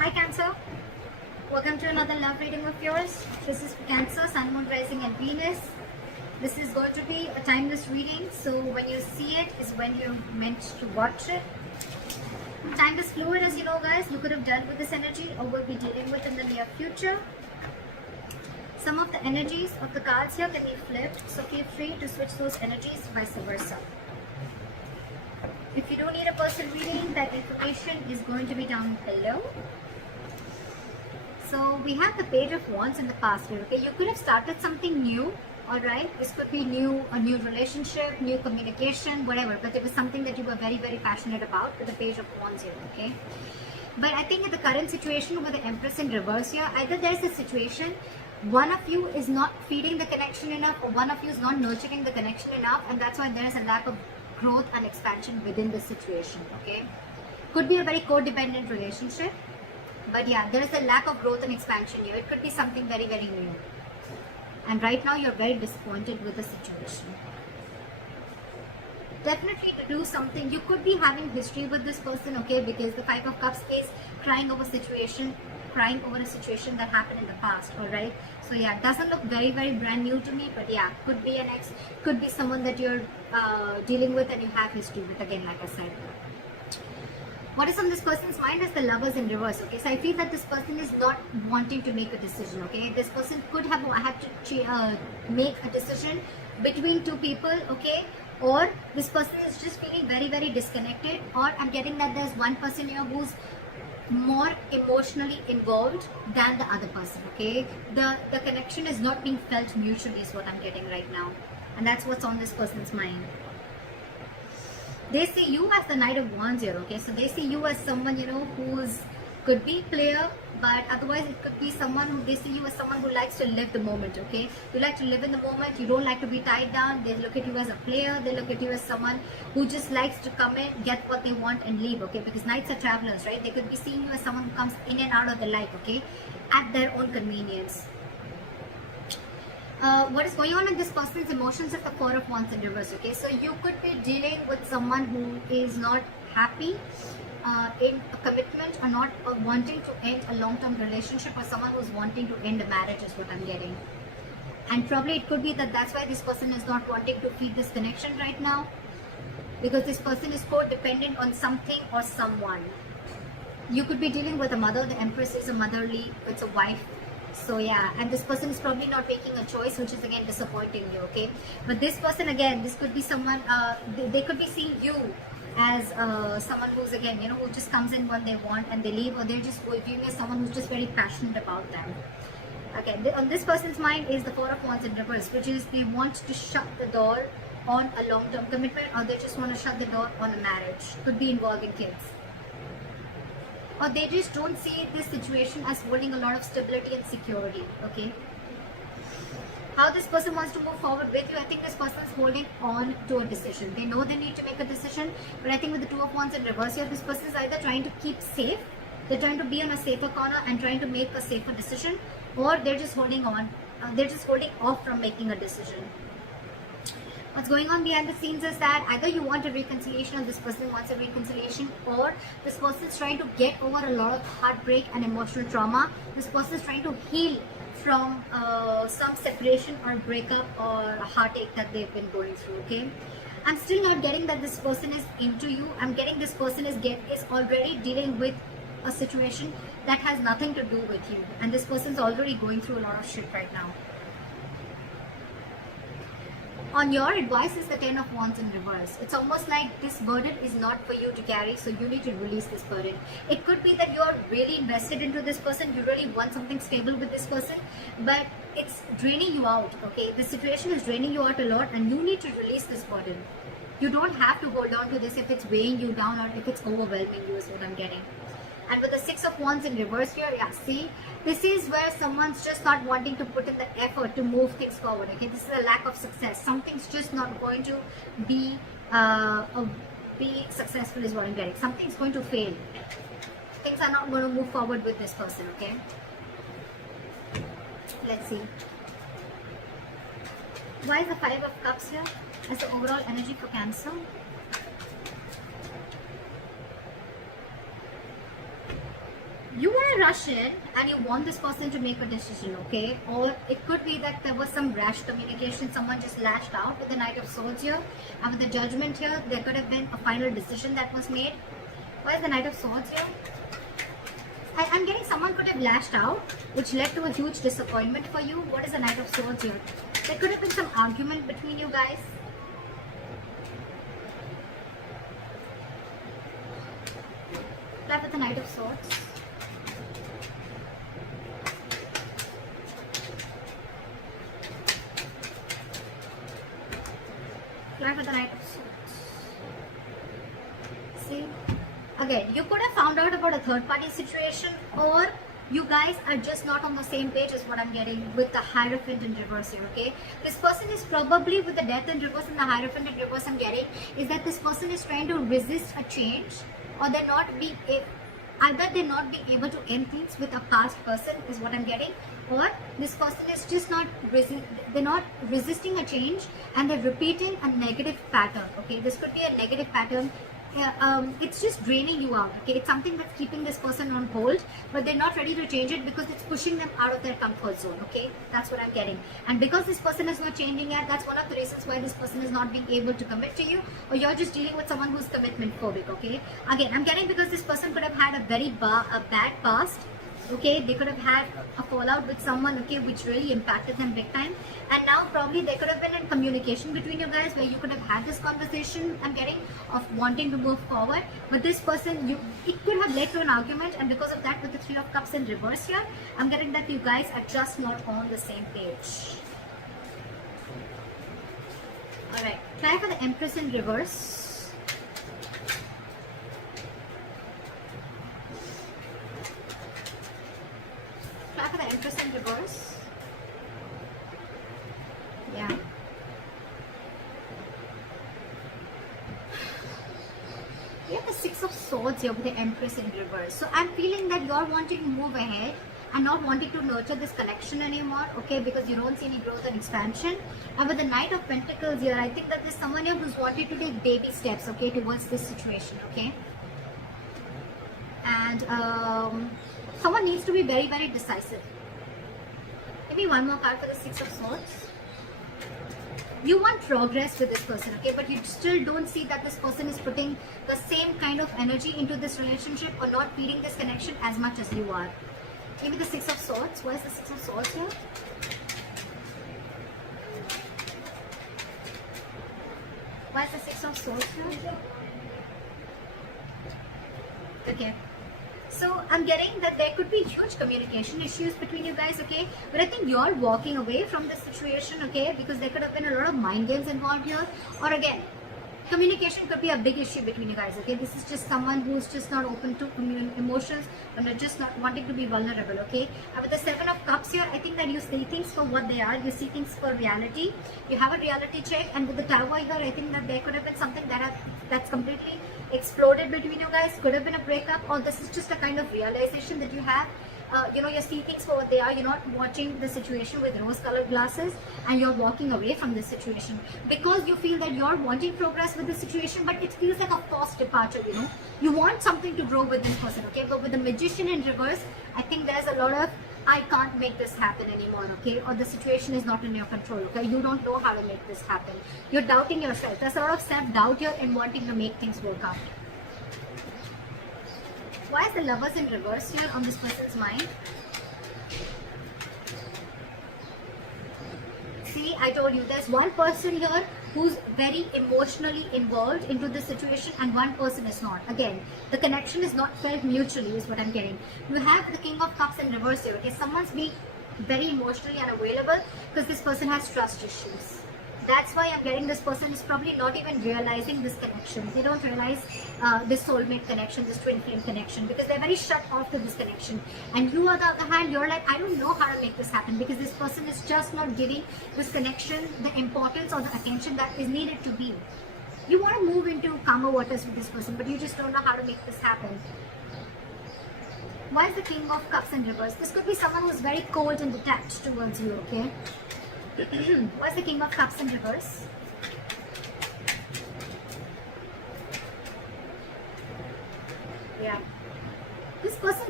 Hi Cancer, welcome to another love reading of yours. This is for Cancer, Sun, Moon, Rising and Venus. This is going to be a timeless reading, so when you see it is when you're meant to watch it. Time is fluid, as you know guys. You could have dealt with this energy or will be dealing with in the near future. Some of the energies of the cards here can be flipped, so feel free to switch those energies, vice versa. If you don't need a personal reading, that information is going to be down below. So we have the Page of Wands in the past here, okay? You could have started something new, alright? This could be new, a new relationship, new communication, whatever. But it was something that you were very, very passionate about with the Page of Wands here, okay? But I think in the current situation with the Empress in reverse here, either there's a situation, one of you is not feeding the connection enough or one of you is not nurturing the connection enough, and that's why there is a lack of growth and expansion within the situation, okay? Could be a very codependent relationship. But yeah, there is a lack of growth and expansion here. It could be something very, very new. And right now you're very disappointed with the situation. Definitely to do something. You could be having history with this person, okay? Because the Five of Cups is crying over a situation that happened in the past, alright? So yeah, it doesn't look very, very brand new to me. But yeah, could be an ex, could be someone that you're dealing with and you have history with, again, like I said. What is on this person's mind is the Lovers in reverse, okay? So I feel that this person is not wanting to make a decision, okay? This person could have had to make a decision between two people, okay? Or this person is just feeling very, very disconnected, or I'm getting that there's one person here who's more emotionally involved than the other person, okay? The connection is not being felt mutually is what I'm getting right now. And that's what's on this person's mind. They see you as the Knight of Wands here, okay? So they see you as someone, you know, who's could be player, but otherwise it could be someone who, they see you as someone who likes to live the moment, okay? You like to live in the moment, you don't like to be tied down. They look at you as a player, they look at you as someone who just likes to come in, get what they want and leave, okay? Because Knights are travelers, right? They could be seeing you as someone who comes in and out of their life, okay? At their own convenience. What is going on in this person's emotions is the Four of Wands in reverse, okay? So you could be dealing with someone who is not happy in a commitment or not wanting to end a long-term relationship, or someone who's wanting to end a marriage is what I'm getting. And probably it could be that that's why this person is not wanting to feed this connection right now, because this person is codependent on something or someone. You could be dealing with a mother. The Empress is a motherly, it's a wife. So yeah, and this person is probably not making a choice, which is again disappointing you, okay? But this person, again, this could be someone, they could be seeing you as someone who's, again, you know, who just comes in when they want and they leave, or they're just viewing as someone who's just very passionate about them. Okay, on this person's mind is the Four of Wands in reverse, which is they want to shut the door on a long-term commitment, or they just want to shut the door on a marriage. Could be involving kids. Or they just don't see this situation as holding a lot of stability and security, okay? How this person wants to move forward with you, I think this person is holding on to a decision. They know they need to make a decision, but I think with the Two of Wands in reverse here, this person is either trying to keep safe, they're trying to be on a safer corner and trying to make a safer decision, or they're just holding on, they're just holding off from making a decision. What's going on behind the scenes is that either you want a reconciliation or this person wants a reconciliation, or this person is trying to get over a lot of heartbreak and emotional trauma. This person is trying to heal from some separation or breakup or a heartache that they've been going through, okay? I'm still not getting that this person is into you. I'm getting this person is already dealing with a situation that has nothing to do with you, and this person's already going through a lot of shit right now. On your advice is the Ten of Wands in reverse. It's almost like this burden is not for you to carry, so you need to release this burden. It could be that you are really invested into this person, you really want something stable with this person, but it's draining you out, okay? The situation is draining you out a lot, and you need to release this burden. You don't have to hold on to this if it's weighing you down or if it's overwhelming you, is what I'm getting. And with the Six of Wands in reverse here, yeah, see, this is where someone's just not wanting to put in the effort to move things forward, okay? This is a lack of success. Something's just not going to be successful is what I'm getting. Something's going to fail. Things are not going to move forward with this person, okay? Let's see. Why is the Five of Cups here as the overall energy for Cancer? you want to rush in and you want this person to make a decision, okay? Or it could be that there was some rash communication, someone just lashed out with the Knight of Swords here, and with the Judgment here, there could have been a final decision that was made. Why is the Knight of Swords here? I'm getting someone could have lashed out, which led to a huge disappointment for you. What is the Knight of Swords here? There could have been some argument between you guys. Play with the Knight of Swords. Play with the Knight of Swords. See? Again, you could have found out about a third party situation, or you guys are just not on the same page is what I'm getting with the Hierophant in reverse here, okay? This person is probably with the Death in reverse and the Hierophant in reverse I'm getting is that this person is trying to resist a change, or they're not being, either they're not being able to end things with a past person is what I'm getting, or this person is just not, they're not resisting a change and they're repeating a negative pattern, okay? This could be a negative pattern. It's just draining you out, okay? It's something that's keeping this person on hold, but they're not ready to change it because it's pushing them out of their comfort zone, okay? That's what I'm getting. And because this person is not changing yet, that's one of the reasons why this person is not being able to commit to you, or you're just dealing with someone who's commitment phobic, okay? Again, I'm getting because this person could have had a very bad past, okay? They could have had a fallout with someone, okay, which really impacted them big time, and now probably there could have been a communication between you guys where you could have had this conversation, I'm getting, of wanting to move forward, but this person, it could have led to an argument, and because of that, with the Three of Cups in reverse here, I'm getting that you guys are just not on the same page. Alright, try for the Empress in reverse. For the Empress in reverse. Yeah. We have the Six of Swords here with the Empress in reverse. So I'm feeling that you're wanting to move ahead and not wanting to nurture this connection anymore, okay, because you don't see any growth and expansion. And with the Knight of Pentacles here, I think that there's someone here who's wanting to take baby steps, okay, towards this situation, okay. And someone needs to be very, very decisive. Maybe one more card for the Six of Swords. You want progress with this person, okay, but you still don't see that this person is putting the same kind of energy into this relationship or not feeding this connection as much as you are. Maybe the Six of Swords. Why is the Six of Swords here? Why is the Six of Swords here? Okay. So I'm getting that there could be huge communication issues between you guys, okay? But I think you're walking away from this situation, okay? Because there could have been a lot of mind games involved here. Or again, communication could be a big issue between you guys, okay? This is just someone who's just not open to emotions and they're just not wanting to be vulnerable, okay? And with the Seven of Cups here, I think that you see things for what they are. You see things for reality. You have a reality check. And with the Tower here, I think that there could have been something that's completely exploded between you guys. Could have been a breakup, or this is just a kind of realization that you have. You see things for what they are. You're not watching the situation with rose-colored glasses, and you're walking away from this situation because you feel that you're wanting progress with the situation, but it feels like a forced departure. You want something to grow with this person, okay? But with the Magician in reverse, I think there's a lot of I can't make this happen anymore, okay? Or the situation is not in your control, okay? You don't know how to make this happen. You're doubting yourself. There's a lot of self-doubt here in wanting to make things work out. Why is the Lovers in reverse here on this person's mind? See, I told you, there's one person here who's very emotionally involved into this situation and one person is not. Again, the connection is not felt mutually is what I'm getting. You have the King of Cups in reverse here, okay? Someone's being very emotionally unavailable because this person has trust issues. That's why I'm getting this person is probably not even realizing this connection. They don't realize this soulmate connection, this twin flame connection, because they're very shut off to this connection. And you, on the other hand, you're like, I don't know how to make this happen because this person is just not giving this connection the importance or the attention that is needed to be. You want to move into calmer waters with this person, but you just don't know how to make this happen. Why is the King of Cups in reverse? This could be someone who's very cold and detached towards you, okay? What's the King of Cups in reverse? Yeah. This person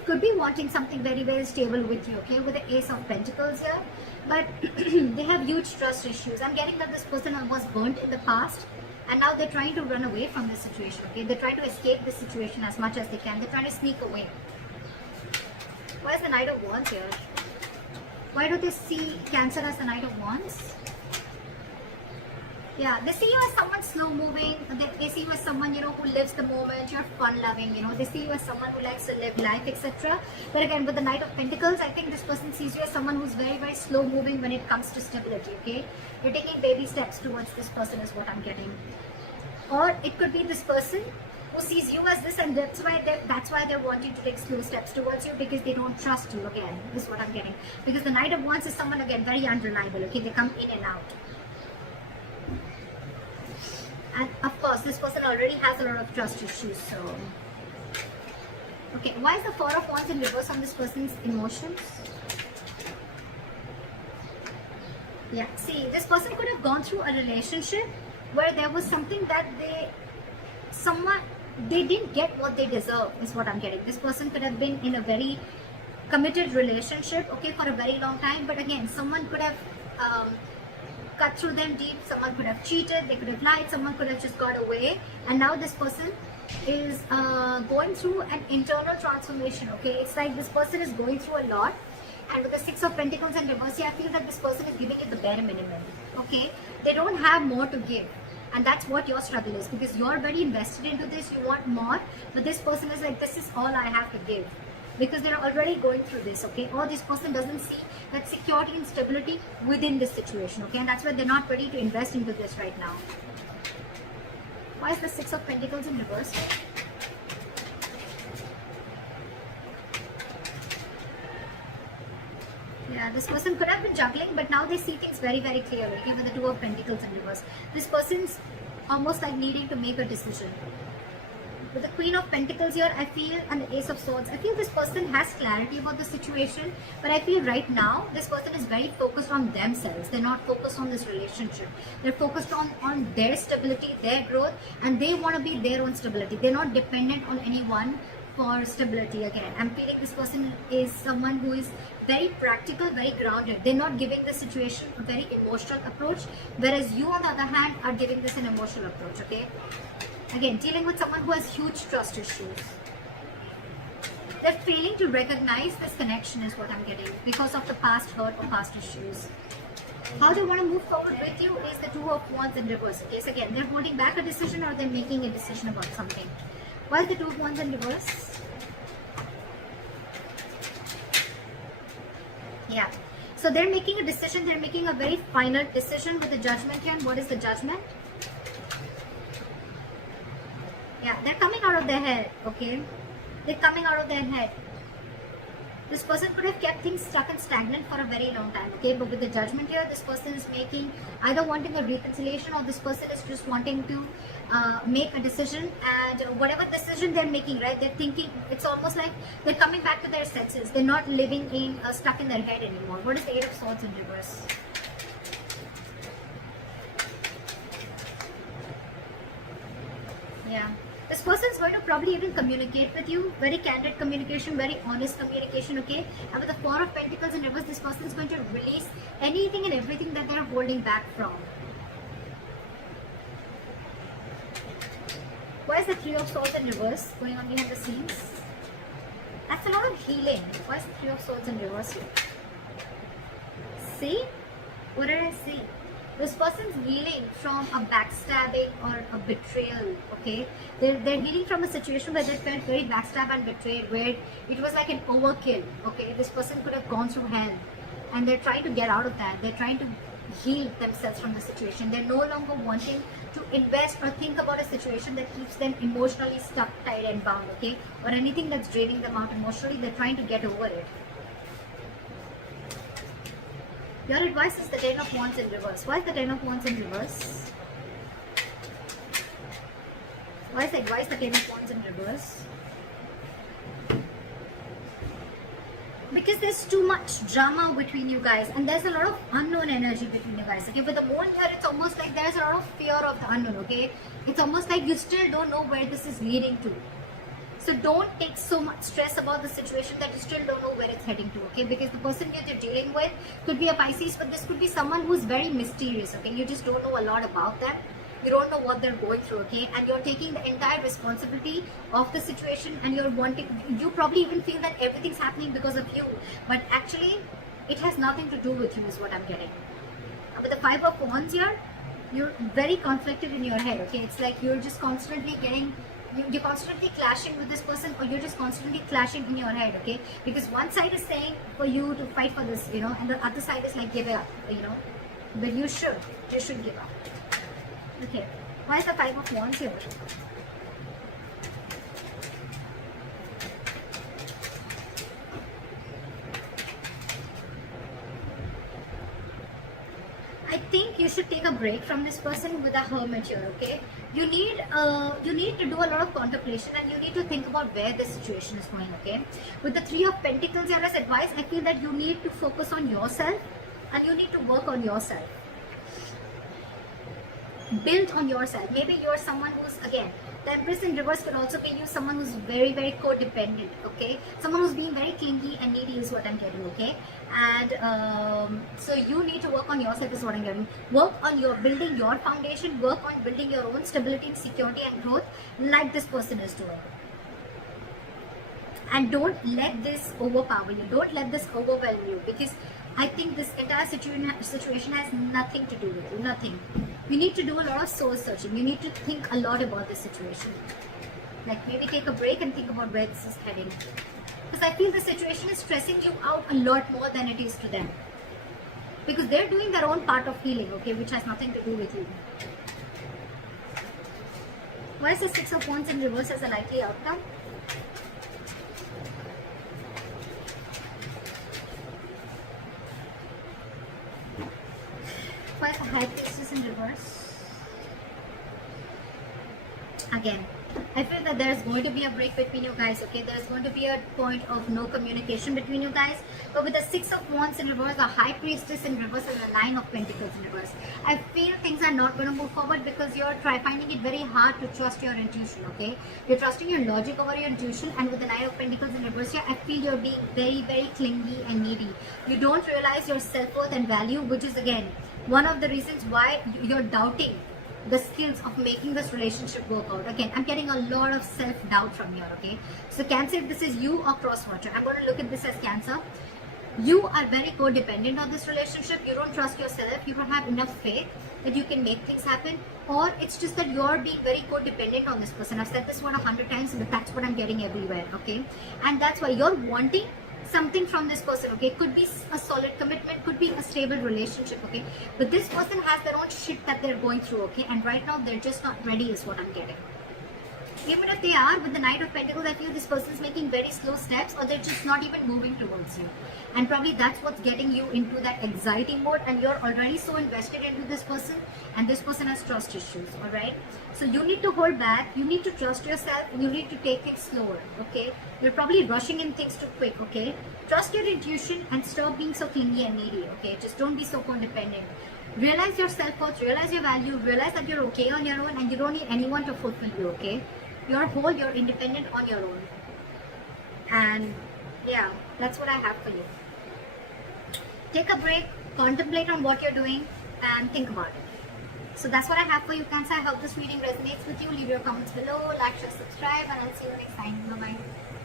could be wanting something very, very stable with you, okay, with the Ace of Pentacles here, but they have huge trust issues. I'm getting that this person was burnt in the past, and now they're trying to run away from this situation, okay? They're trying to escape this situation as much as they can. They're trying to sneak away. Why is the Knight of Wands here? Why do they see Cancer as the Knight of Wands? Yeah, they see you as someone slow moving. They see you as someone, you know, who lives the moment. You're fun loving, you know. They see you as someone who likes to live life, etc. But again, with the Knight of Pentacles, I think this person sees you as someone who's very, very slow moving when it comes to stability, okay? You're taking baby steps towards this person is what I'm getting. Or it could be this person who sees you as this, and that's why they're wanting to take slow steps towards you, because they don't trust you. Again, this is what I'm getting. Because the Knight of Wands is someone, again, very unreliable, okay? They come in and out. And of course, this person already has a lot of trust issues, so... Okay, why is the Four of Wands in reverse on this person's emotions? Yeah, see, this person could have gone through a relationship where there was something that they didn't get what they deserve, is what I'm getting. This person could have been in a very committed relationship, okay, for a very long time, but again, someone could have cut through them deep, someone could have cheated, they could have lied, someone could have just got away, and now this person is going through an internal transformation, okay? It's like this person is going through a lot, and with the Six of Pentacles and reverse, I feel that this person is giving it the bare minimum, okay? They don't have more to give, and that's what your struggle is, because you're very invested into this, you want more, but this person is like, this is all I have to give, because they're already going through this, okay? Or this person doesn't see that security and stability within this situation, okay? And that's why they're not ready to invest into this right now. Why is the Six of Pentacles in reverse? Yeah, this person could have been juggling, but now they see things very, very clearly, okay? With the Two of Pentacles in reverse. This person's almost like needing to make a decision. With the Queen of Pentacles here, I feel, and the Ace of Swords, I feel this person has clarity about the situation, but I feel right now, this person is very focused on themselves. They're not focused on this relationship. They're focused on their stability, their growth, and they want to be their own stability. They're not dependent on anyone for stability again. I'm feeling this person is someone who is very practical, very grounded. They're not giving the situation a very emotional approach, whereas you, on the other hand, are giving this an emotional approach, okay? Again, dealing with someone who has huge trust issues. They're failing to recognize this connection is what I'm getting because of the past hurt or past issues. How they want to move forward with you is the Two of Wands in reverse. Okay, so again, they're holding back a decision or they're making a decision about something. Why is the Two of Wands in reverse? Yeah. So they're making a decision. They're making a very final decision with the Judgment here. And what is the Judgment? Yeah, they're coming out of their head, okay? They're coming out of their head. This person could have kept things stuck and stagnant for a very long time, okay? But with the Judgment here, this person is making, either wanting a reconciliation or this person is just wanting to make a decision. And whatever decision they're making, right? They're thinking, it's almost like they're coming back to their senses. They're not living in, stuck in their head anymore. What is the Eight of Swords in reverse? Yeah. This person is going to probably even communicate with you. Very candid communication, very honest communication, okay? And with the Four of Pentacles in reverse, this person is going to release anything and everything that they're holding back from. Why is the Three of Swords in reverse going on behind the scenes? That's a lot of healing. Why is the Three of Swords in reverse here? See? What did I see? This person's healing from a backstabbing or a betrayal, okay? They're healing from a situation where they felt very backstabbed and betrayed, where it was like an overkill, okay? This person could have gone through hell, and they're trying to get out of that. They're trying to heal themselves from the situation. They're no longer wanting to invest or think about a situation that keeps them emotionally stuck, tied and bound, okay? Or anything that's draining them out emotionally. They're trying to get over it. Your advice is the Ten of Wands in reverse. Why is the Ten of Wands in reverse? Why is the advice the Ten of Wands in reverse? Because there's too much drama between you guys, and there's a lot of unknown energy between you guys. Okay, with the Moon here, it's almost like there's a lot of fear of the unknown. Okay, it's almost like you still don't know where this is leading to. So don't take so much stress about the situation that you still don't know where it's heading to, okay? Because the person that you're dealing with could be a Pisces, but this could be someone who's very mysterious, okay? You just don't know a lot about them. You don't know what they're going through, okay? And you're taking the entire responsibility of the situation, and you're wanting, you probably even feel that everything's happening because of you, but actually it has nothing to do with you is what I'm getting. With the Five of Wands here, you're very conflicted in your head, okay? It's like you're just constantly getting, you're constantly clashing with this person, or you're just constantly clashing in your head, okay? Because one side is saying for you to fight for this, you know, and the other side is like give it up, you know, but you should give up. Okay, why is the Five of Wands here? I think you should take a break from this person with a Hermit here, okay? You need to do a lot of contemplation, and you need to think about where the situation is going, okay? With the Three of Pentacles here as advice, I feel that you need to focus on yourself, and you need to work on yourself. Build on yourself. Maybe you're someone who's, again, the Empress in reverse could also be you, someone who's very, very codependent, okay? Someone who's being very clingy and needy is what I'm getting, okay? And so you need to work on yourself is what I'm getting. Work on your building your foundation, work on building your own stability and security and growth like this person is doing. And don't let this overpower you. Don't let this overwhelm you, because I think this entire situation has nothing to do with you. Nothing. You need to do a lot of soul searching. You need to think a lot about this situation. Like maybe take a break and think about where this is heading. Because I feel the situation is stressing you out a lot more than it is to them. Because they're doing their own part of healing, okay, which has nothing to do with you. Why is the Six of Wands in reverse as a likely outcome? Why is the High Priestess in reverse? Again, I feel that there's going to be a break between you guys, okay? There's going to be a point of no communication between you guys. But with the Six of Wands in reverse, the High Priestess in reverse, and the Nine of Pentacles in reverse, I feel things are not going to move forward because you're finding it very hard to trust your intuition, okay? You're trusting your logic over your intuition, and with the Nine of Pentacles in reverse here, I feel you're being very, very clingy and needy. You don't realize your self-worth and value, which is, again, one of the reasons why you're doubting the skills of making this relationship work out. Again, I'm getting a lot of self-doubt from here, okay? So Cancer, if this is you or cross-watcher, I'm going to look at this as Cancer. You are very codependent on this relationship. You don't trust yourself. You don't have enough faith that you can make things happen. Or it's just that you're being very codependent on this person. I've said this one 100 times, but that's what I'm getting everywhere, okay? And that's why you're wanting something from this person, okay? Could be a solid commitment, could be a stable relationship, okay? But this person has their own shit that they're going through, okay? And right now they're just not ready is what I'm getting. Even if they are, with the Knight of Pentacles, I feel this person's making very slow steps, or they're just not even moving towards you. And probably that's what's getting you into that anxiety mode, and you're already so invested into this person, and this person has trust issues, alright? So you need to hold back, you need to trust yourself, and you need to take it slower, okay? You're probably rushing in things too quick, okay? Trust your intuition and stop being so clingy and needy, okay? Just don't be so codependent. Realize your self-worth, realize your value, realize that you're okay on your own, and you don't need anyone to fulfill you, okay? You're whole, you're independent on your own. And yeah, that's what I have for you. Take a break, contemplate on what you're doing, and think about it. So that's what I have for you, Cancer. I hope this reading resonates with you. Leave your comments below, like, share, subscribe, and I'll see you next time. Bye-bye.